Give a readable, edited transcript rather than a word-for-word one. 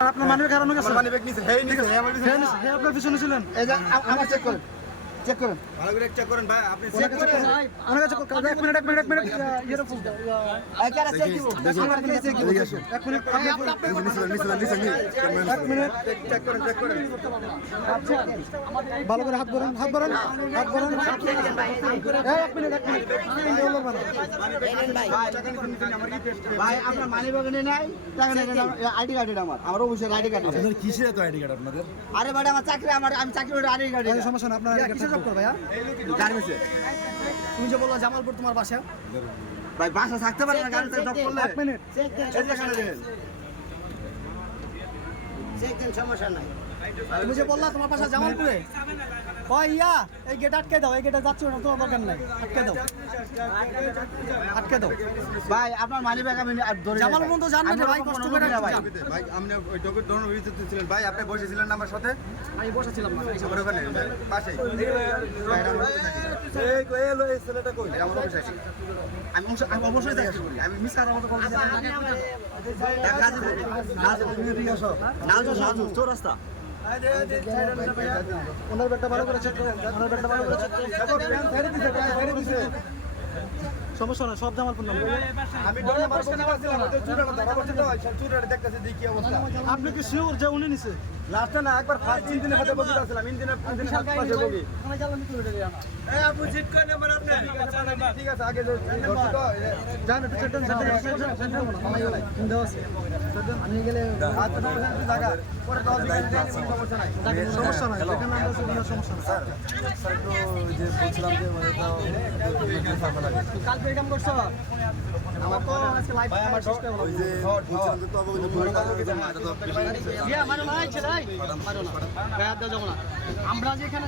আপনার মানিব্যাগ হারানো গেছে? মানিব্যাগ নিছে, হেই নিছে, হে আপনার পিছনে ছিলেন? এই যে আমার চেক করেন, চেক করেন, ভালো করে চেক করেন ভাই, আপনি চেক করেন। অনেক আছে, এক মিনিট ইয়ের ফোন দাও। এই কারা চেক দিব? আমার কাছে চেক দিব। এক মিনিট চেক করেন, চেক করেন। ভালো করে হাত ধরেন, হাত ধরেন, হাত ধরেন। এই এক মিনিট ভাই আপনার মানিব্যাগ নিয়ে নাই, টাকা নেই, আইডি কার্ড এটা আমার অফিসের আইডি কার্ড। আপনাদের কিসের এত আইডি কার্ড আপনাদের? আরে ভাই আমার চাকরি, আমি চাকরি করে আইডি কার্ড। সমস্যা না, আপনার কিসের জব ভাইয়া? গার্মেন্টসে। তুমি যে বললা জামালপুর তোমার বাসা? ভাই বাসা থাকতে পারে না, গার্মেন্টসে জব করলে। এক মিনিট এই যে এখানে দেখেন। চেক দেন, সমস্যা নাই। তুমি যে বললা তোমার বাসা জামালপুরে, ওই এই গেট আটকে দাও, এই গেটে যাচ্ছ না, তোমার দরকার নাই, আটকে দাও, আটকে দাও। ভাই আপনার মানিব্যাগ আমি ধরে জামালপুর তো জানবে ভাই, কষ্ট করে ভাই। ভাই আপনি ওই ডকুর ডোনার ভিতরে ছিলেন ভাই, আপনি বসেছিলেন আমার সাথে? আমি বসেছিলাম না। আমার ওখানে পাশেই। এই ছেলেটা কই? আমার অফিসে আছে। আমি অবশ্যই চাকরি করি, আমি মিস করার মতো বলতে পারি না। চৌরাস্তা ওনার ব্যাগটা ভালো করে চেক করেন, ওনার ব্যাগটা ভালো করে চেক করেন। সমস্যা না, সব জামালপুর নাম। আমি ডোনার বসতে পারছিলাম না, তো চুরাটা ধরা পড়ছে তো, সব চুরাটা দেখতেছি দেখি অবস্থা। আপনি কি শিওর যে উনি নিছে? লাস্টে না একবার ফার্স্ট ইঞ্জিনের সাথে বসে আসছিলাম, ইঞ্জিনের সাথে পাশে বগি। এই আপু জিত করে নাম্বার আপনি? ঠিক আছে, আগে ধরছি তো। জান একটু চেক দেন, আমি গেলে আচ্ছা সমস্যা নাই, জায়গা পরে তো সমস্যা নাই। সমস্যা নাই, যেখানে আমরা আছি কোনো সমস্যা নাই। স্যার তো যে বলছিলাম যে মানে তাও কালকে কাম করছো? আমার তো আজকে লাইভ ওই যে বলছিলাম যে তো অবগত করে কাজ করতে না, এটা তো মারো না, ছেলে মারো না, আমরা যেখানে